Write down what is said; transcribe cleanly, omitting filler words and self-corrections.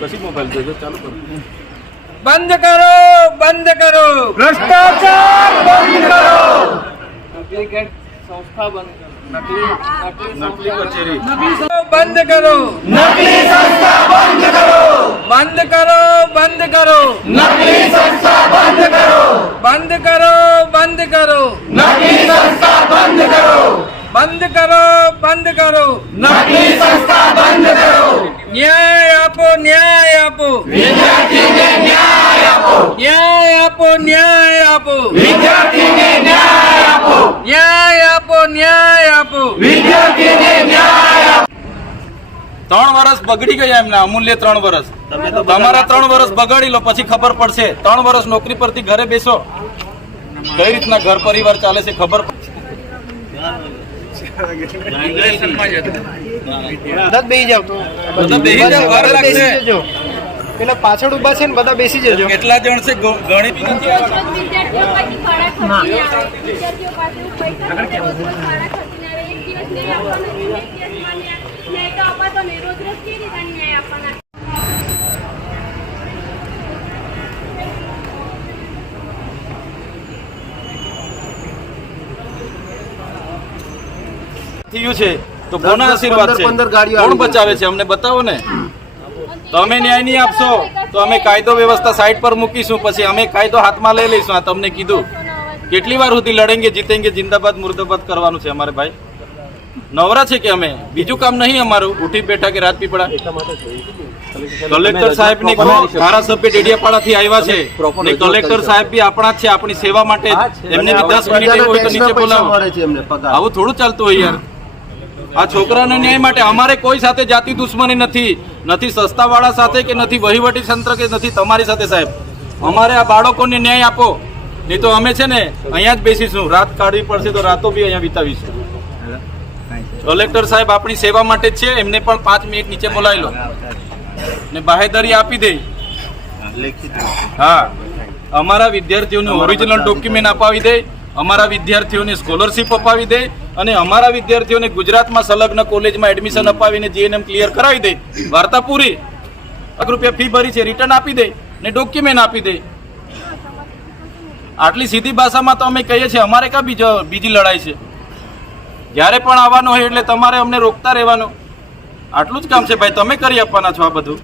कसी मोबाइल दे चालू करो। बंद करो, बंद करो भ्रष्टाचार, बंद करो नकली संस्था बंद करो, नकली कचेरी बंद करो, नकली संस्था बंद करो, बंद करो, बंद करो नकली संस्था बंद करो, बंद करो, बंद करो नकली संस्था बंद करो, बंद करो, बंद करो नकली संस्था बंद करो, न्याय आपो, न्याय आपो, विद्यार्थी ने न्याय आपो, न्याय आपो, न्याय आपो, विद्यार्थी ने न्याय आपो, न्याय आपो, न्याय आपो। विद्यार्थी ने न्याय आपो। 3 વર્ષ બગડી ગયા એમના અમૂલ્ય 3 વર્ષ તમારા 3 વર્ષ બગાડી લો પછી ખબર પડશે 3 વર્ષ નોકરી પરથી ઘરે બેસો કઈ રીતના ઘર પરિવાર ચાલે છે ખબર બધા બેસી જાવ તો બધા બેસી જાવ વાર લાગશે પેલા પાછળ ઉભા છે ને બધા બેસી જજો કેટલા જણ છે ગણી બી નથી વિદ્યાર્થીઓ પાછી ભાડા ખર્ચી આવે વિદ્યાર્થીઓ પાસે પૈસા નથી ભાડા ખર્ચી આવે એક દિવસ નહીં આપવાનો એક દિવસ માન્ય ન્યાય તો અપાતો નહીં રોજ રોજ કેવી રીતે ન્યાય આપવાના થયું છે તો કોના આશીર્વાદ છે કોણ બચાવે છે અમને બતાવો ને તો અમે ન્યાય નહીં આપશો તો અમે કાયદો વ્યવસ્થા સાઈડ પર મૂકીશું પછી અમે કાયદો હાથમાં લઈ લઈશું આ તમને કીધું કેટલી વાર સુધી લડેંગે જીતેંગે જિંદાબાદ મુર્દાબાદ કરવાનું છે અમારે ભાઈ નવરા છે કે અમે બીજું કામ નહીં અમારું ઉઠી બેઠા કે રાજપીપળા કલેક્ટર સાહેબ ની ધારાસભ્ય ડેડિયાપાડાથી આવ્યા છે ને કલેક્ટર સાહેબ બી આપણા જ છે આપણી સેવા માટે એમને બી 10 મિનિટ એવું હોય તો નીચે બોલાવો આવું થોડું ચાલતું હોય યાર આ છોકરાના ન્યાય માટે અમારે કોઈ સાથે જાતિ દુશ્મની નથી સસ્તાવાળા સાથે કે નથી વહીવટી તંત્ર કે નથી તમારી સાથે સાહેબ અમારે આ બાળકોને ન્યાય આપો નહીં તો અમે છે ને અહીંયા જ બેસીશું રાત કાઢવી પડશે તો રાતો બી અહીંયા વિતાવીશું કલેક્ટર સાહેબ આપણી સેવા માટે જ છે એમને પણ 5 મિનિટ નીચે બોલાવી લો ને બાહેધરી આપી દે હા અમારા વિદ્યાર્થીઓને ઓરિજિનલ ડોક્યુમેન્ટ અપાવી દે અમારા વિદ્યાર્થીઓને સ્કોલરશીપ અપાવી દે અને અમારા વિદ્યાર્થીઓને ગુજરાતમાં સંલગ્ન કોલેજમાં એડમિશન અપાવીને જીએનએમ ક્લિયર કરાવી દે વાર્તા પૂરી ₹1 ફી ભરી છે રિટર્ન આપી દે ને ડોક્યુમેન્ટ આપી દે આટલી સીધી ભાષામાં તો અમે કહીએ છીએ અમારે કા બીજી લડાઈ છે જ્યારે પણ આવવાનું હોય એટલે તમારે અમને રોકતા રહેવાનું આટલું જ કામ છે ભાઈ તમે કરી આપવાના છો આ બધું